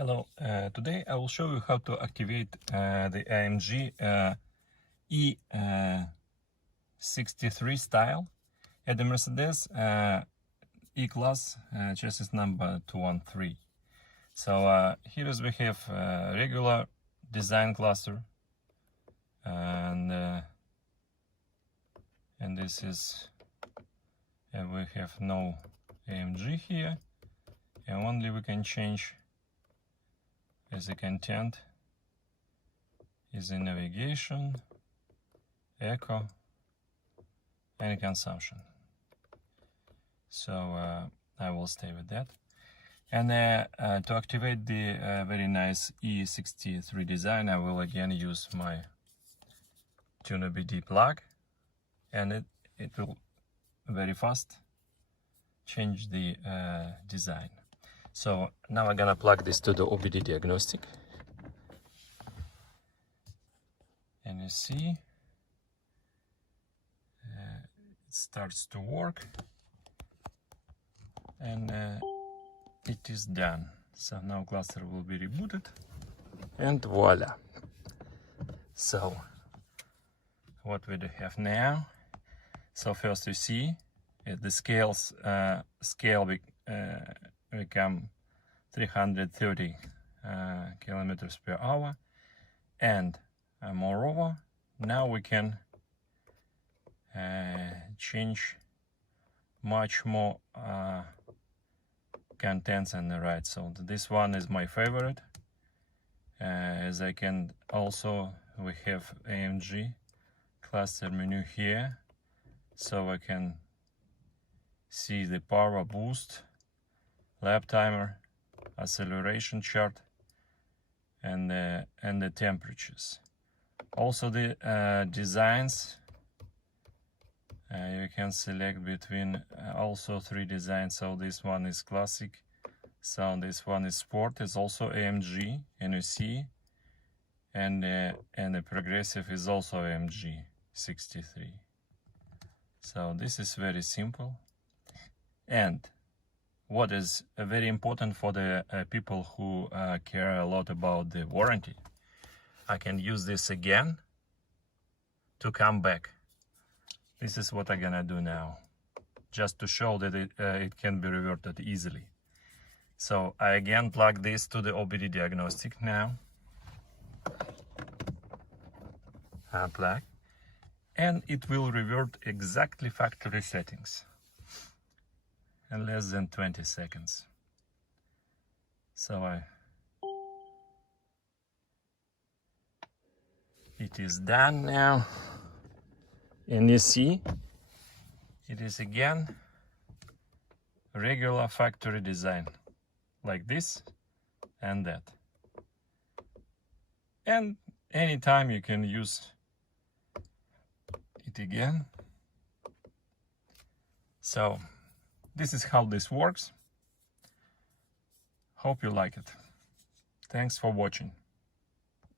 Hello, today I will show you how to activate the AMG E63 style at the Mercedes E-Class chassis number 213. So here is we have regular design cluster, and this is we have no AMG here, and only we can change as a content is in navigation, eco, and consumption. So I will stay with that. And to activate the very nice E63 design, I will again use my tuneOBD plug, and it will very fast change the design. So now I'm gonna plug this to the OBD diagnostic, and you see it starts to work, and it is done. So now cluster will be rebooted, and voila. So what we do have now? So first you see the scale become 330 kilometers per hour, and moreover now we can change much more contents on the right. So this one is my favorite, as I can also, we have AMG cluster menu here, so I can see the power boost, lap timer, acceleration chart, and the temperatures. Also the designs, you can select between also 3 designs. So this one is classic, so this one is sport, is also AMG, and you see, and the progressive is also AMG 63. So this is very simple. And what is very important for the people who care a lot about the warranty, I can use this again to come back. This is what I'm gonna do now, just to show that it can be reverted easily. So I again plug this to the OBD diagnostic now. Unplug, and it will revert exactly factory settings in less than 20 seconds. So it is done now, and you see it is again regular factory design, like this and that. And anytime you can use it again. So this is how this works. Hope you like it. Thanks for watching.